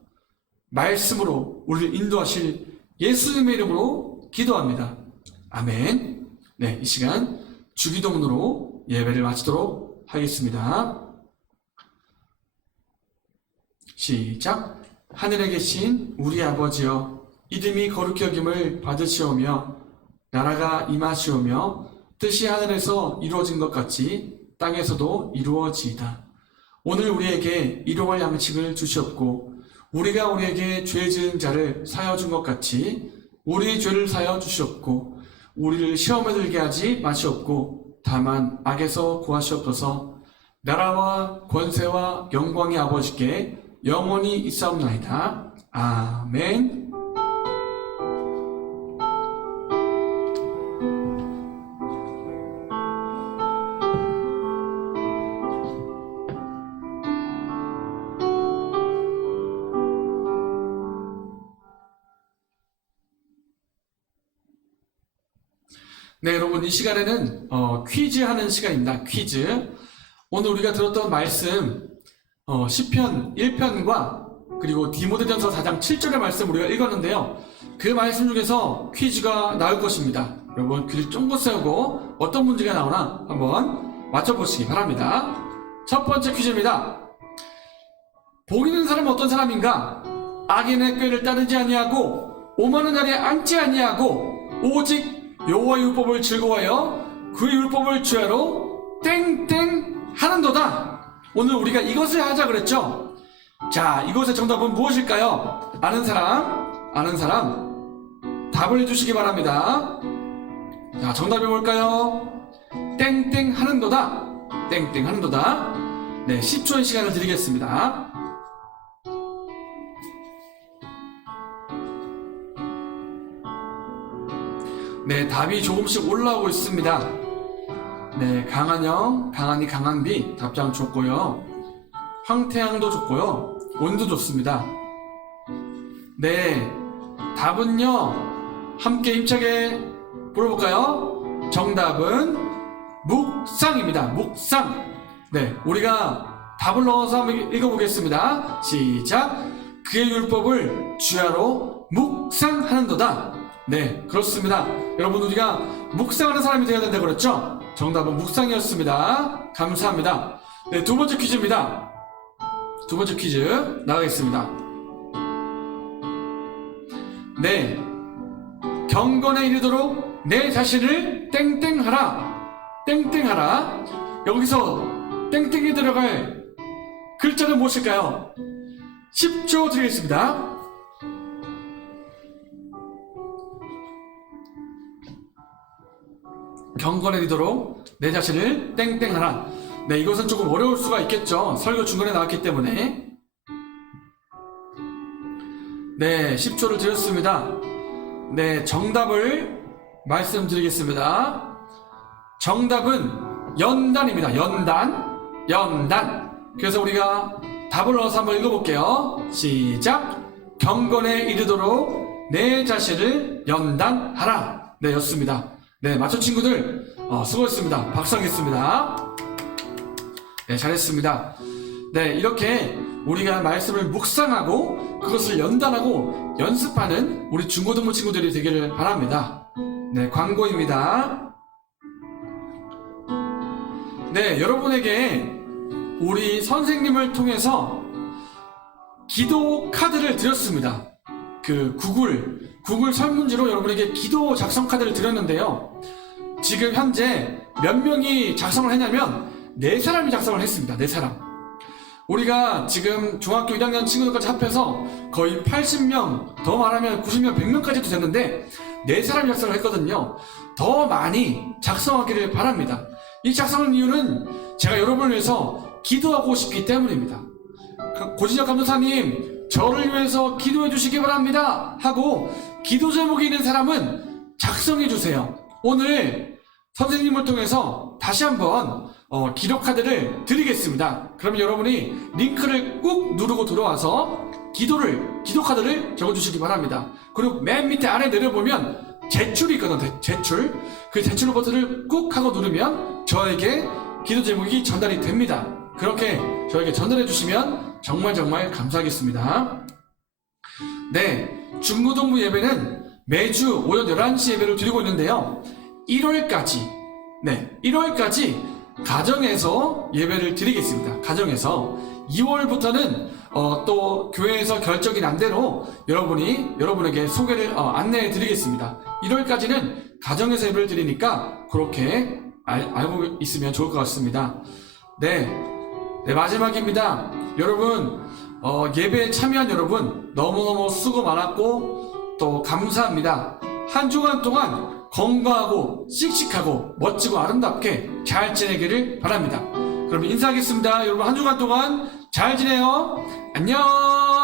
말씀으로 우리를 인도하실 예수님의 이름으로 기도합니다. 아멘. 네, 이 시간 주기도문으로 예배를 마치도록 하겠습니다. 시작. 하늘에 계신 우리 아버지여, 이름이 거룩히 여김을 받으시오며 나라가 임하시오며 뜻이 하늘에서 이루어진 것 같이 땅에서도 이루어지이다. 오늘 우리에게 일용할 양식을 주시옵고 우리가 우리에게 죄 지은 자를 사하여 준 것 같이 우리의 죄를 사하여 주시옵고 우리를 시험에 들게 하지 마시옵고 다만 악에서 구하시옵소서. 나라와 권세와 영광의 아버지께 영원히 있사옵나이다. 아멘. 네, 여러분, 이 시간에는 퀴즈 하는 시간입니다. 퀴즈. 오늘 우리가 들었던 말씀, 시편 1편과 그리고 디모데전서 4장 7절의 말씀 우리가 읽었는데요. 그 말씀 중에서 퀴즈가 나올 것입니다. 여러분, 귀를 쫑긋 세우고 어떤 문제가 나오나 한번 맞춰보시기 바랍니다. 첫 번째 퀴즈입니다. 복 있는 사람은 어떤 사람인가? 악인의 꾀를 따르지 아니하고 오만한 자리에 앉지 아니하고 오직 여호와의 율법을 즐거워하여 그의 율법을 주야로 땡땡 하는도다. 오늘 우리가 이것을 하자 그랬죠? 자, 이것의 정답은 무엇일까요? 아는 사람 답을 해주시기 바랍니다. 자, 정답이 뭘까요? 땡땡 하는도다. 땡땡 하는도다. 네, 10초의 시간을 드리겠습니다. 네, 답이 조금씩 올라오고 있습니다. 네, 강한영, 강한이, 강한비 답장 좋고요. 황태양도 좋고요. 온도 좋습니다. 네, 답은요, 함께 힘차게 불러볼까요? 정답은 묵상입니다. 묵상. 네, 우리가 답을 넣어서 한번 읽어보겠습니다. 시작. 그의 율법을 주야로 묵상하는도다. 네, 그렇습니다. 여러분, 우리가 묵상하는 사람이 되어야 된다고 그랬죠? 정답은 묵상이었습니다. 감사합니다. 네, 두 번째 퀴즈입니다. 두 번째 퀴즈 나가겠습니다. 네, 경건에 이르도록 내 자신을 땡땡하라. 땡땡하라. 여기서 땡땡이 들어갈 글자는 무엇일까요? 10초 드리겠습니다. 경건의 리더로 내 자신을 땡땡하라. 네, 이것은 조금 어려울 수가 있겠죠. 설교 중간에 나왔기 때문에. 네, 10초를 드렸습니다. 네, 정답을 말씀드리겠습니다. 정답은 연단입니다. 연단. 그래서 우리가 답을 넣어서 한번 읽어볼게요. 시작. 경건에 이르도록 내 자신을 연단하라. 네, 였습니다. 네, 맞춘 친구들 수고했습니다. 박수하겠습니다. 네, 잘했습니다. 네, 이렇게 우리가 말씀을 묵상하고 그것을 연단하고 연습하는 우리 중고등부 친구들이 되기를 바랍니다. 네, 광고입니다. 네, 여러분에게 우리 선생님을 통해서 기도 카드를 드렸습니다. 그 구글 설문지로 여러분에게 기도 작성 카드를 드렸는데요. 지금 현재 몇 명이 작성을 했냐면 4사람이 작성을 했습니다. 4사람. 우리가 지금 중학교 1학년 친구들까지 합해서 거의 80명, 더 말하면 90명, 100명까지도 됐는데 4사람이 작성을 했거든요. 더 많이 작성하기를 바랍니다. 이 작성한 이유는 제가 여러분을 위해서 기도하고 싶기 때문입니다. 고진혁 감독사님, 저를 위해서 기도해 주시기 바랍니다 하고 기도 제목이 있는 사람은 작성해 주세요. 오늘 선생님을 통해서 다시 한번 기도 카드를 드리겠습니다. 그러면 여러분이 링크를 꾹 누르고 들어와서 기도 카드를 적어주시기 바랍니다. 그리고 맨 밑에 아래 내려보면 제출이 있거든요. 제출. 그 제출 버튼을 꾹 하고 누르면 저에게 기도 제목이 전달이 됩니다. 그렇게 저에게 전달해 주시면 정말 감사하겠습니다. 네, 중고등부 예배는 매주 오전 11시 예배를 드리고 있는데요. 1월까지 가정에서 예배를 드리겠습니다. 가정에서 2월부터는 또 교회에서 결정이 난 대로 여러분에게 소개를 안내해 드리겠습니다. 1월까지는 가정에서 예배를 드리니까 그렇게 알고 있으면 좋을 것 같습니다. 네, 마지막입니다. 여러분, 예배에 참여한 여러분 너무너무 수고 많았고 또 감사합니다. 한 주간 동안 건강하고 씩씩하고 멋지고 아름답게 잘 지내기를 바랍니다. 그럼 인사하겠습니다. 여러분, 한 주간 동안 잘 지내요. 안녕.